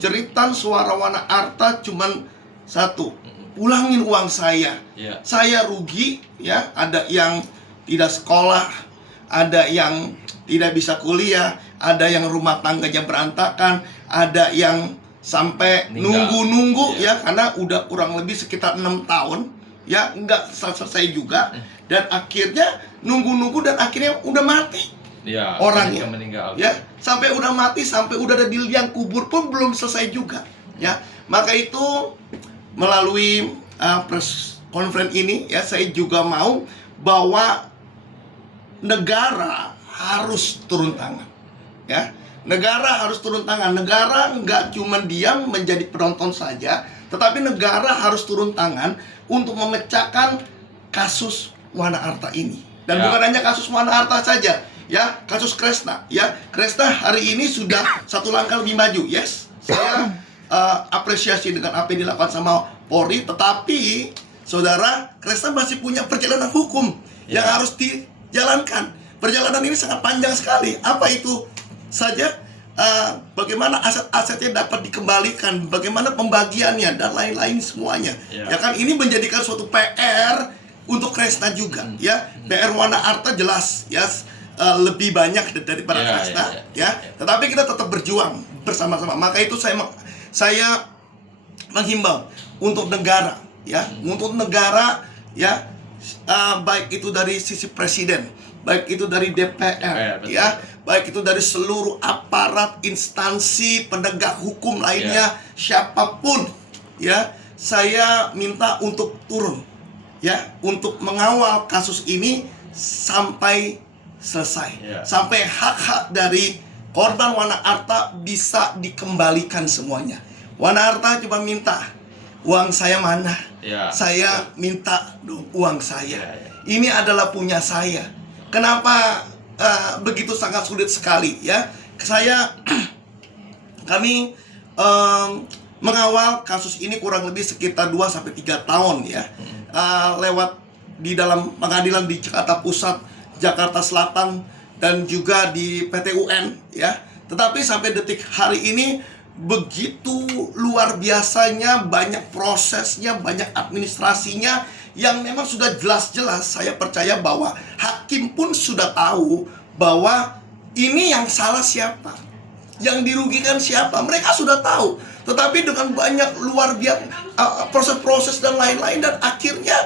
Jeritan suara Wana Arta cuman satu, ulangin uang saya. Saya rugi, ya. Ada yang tidak sekolah, ada yang tidak bisa kuliah, ada yang rumah tangganya berantakan, ada yang sampai nunggu-nunggu, ya, karena udah kurang lebih sekitar 6 tahun, ya, nggak selesai juga, dan akhirnya nunggu-nunggu dan akhirnya udah mati. Orangnya meninggal, ya, sampai udah mati, sampai udah ada di liang kubur pun belum selesai juga, ya. Maka itu melalui press conference ini, ya, saya juga mau bahwa negara harus turun tangan, ya. Negara harus turun tangan. Negara nggak cuma diam menjadi penonton saja, tetapi negara harus turun tangan untuk memecahkan kasus Wana Arta ini. Dan bukan hanya kasus Wana Arta saja, ya, kasus Kresna, ya. Kresna hari ini sudah satu langkah lebih maju. Yes, saya apresiasi dengan apa yang dilakukan sama Polri, tetapi saudara, Kresna masih punya perjalanan hukum yang harus dijalankan. Perjalanan ini sangat panjang sekali. Apa itu saja? Bagaimana aset-asetnya dapat dikembalikan, bagaimana pembagiannya, dan lain-lain semuanya. Ya kan, ini menjadikan suatu PR untuk Kresna juga, ya. PR Wana Arta jelas, ya, lebih banyak daripada Kresna, ya. Tetapi kita tetap berjuang bersama-sama. Maka itu saya menghimbau untuk negara, ya, untuk negara, ya, baik itu dari sisi presiden, baik itu dari DPR, ya, baik itu dari seluruh aparat instansi penegak hukum lainnya, siapapun, ya, saya minta untuk turun, ya, untuk mengawal kasus ini sampai selesai, sampai hak-hak dari korban Wana Arta bisa dikembalikan semuanya. Wana Arta cuma minta, uang saya mana? Saya minta dong uang saya. Ini adalah punya saya. Kenapa begitu sangat sulit sekali, ya? Kami mengawal kasus ini kurang lebih sekitar 2-3 tahun, ya. Lewat di dalam pengadilan di Jakarta Pusat, Jakarta Selatan, dan juga di PT UN, ya. Tetapi sampai detik hari ini begitu luar biasanya, banyak prosesnya, banyak administrasinya yang memang sudah jelas-jelas. Saya percaya bahwa hakim pun sudah tahu bahwa ini yang salah siapa, yang dirugikan siapa. Mereka sudah tahu, tetapi dengan banyak luar biasa proses-proses dan lain-lain, dan akhirnya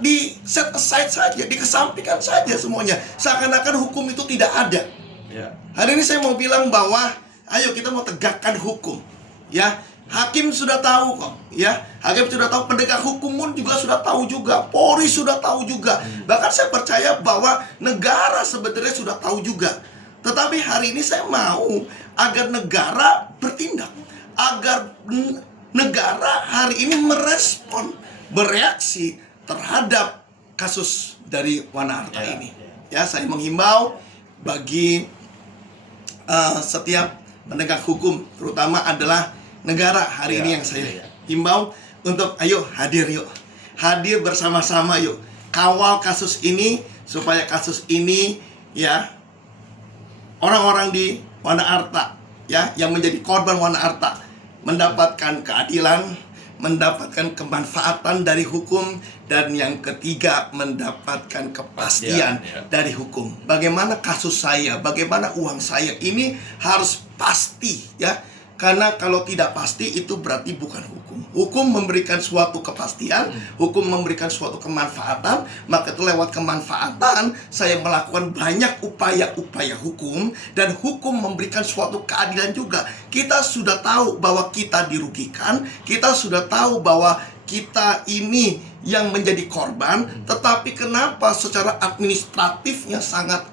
di set aside saja, dikesampingkan saja semuanya, seakan-akan hukum itu tidak ada. Hari ini saya mau bilang bahwa ayo kita mau tegakkan hukum, ya. Hakim sudah tahu kok, ya. Hakim sudah tahu, penegak hukum pun juga sudah tahu juga, Polri sudah tahu juga. Bahkan saya percaya bahwa negara sebenarnya sudah tahu juga. Tetapi hari ini saya mau agar negara bertindak, agar negara hari ini merespon, bereaksi terhadap kasus dari Wana Arta ini. Ya, saya menghimbau bagi setiap penegak hukum, terutama adalah negara hari ini, yang saya himbau untuk ayo hadir, yuk hadir bersama-sama, yuk kawal kasus ini supaya kasus ini, ya, orang-orang di Wana Arta, ya, yang menjadi korban Wana Arta mendapatkan keadilan, mendapatkan kemanfaatan dari hukum, dan yang ketiga mendapatkan kepastian dari hukum. Bagaimana kasus saya, bagaimana uang saya, ini harus pasti, ya. Karena kalau tidak pasti itu berarti bukan hukum. Hukum memberikan suatu kepastian, hukum memberikan suatu kemanfaatan. Maka itu lewat kemanfaatan saya melakukan banyak upaya-upaya hukum, dan hukum memberikan suatu keadilan juga. Kita sudah tahu bahwa kita dirugikan, kita sudah tahu bahwa kita ini yang menjadi korban, tetapi kenapa secara administratifnya sangat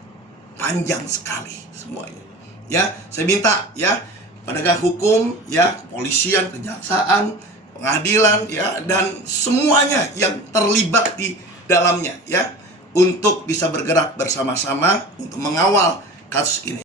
panjang sekali semuanya. Ya, saya minta, ya, penegak hukum, ya, kepolisian, kejaksaan, pengadilan, ya, dan semuanya yang terlibat di dalamnya, ya, untuk bisa bergerak bersama-sama untuk mengawal kasus ini.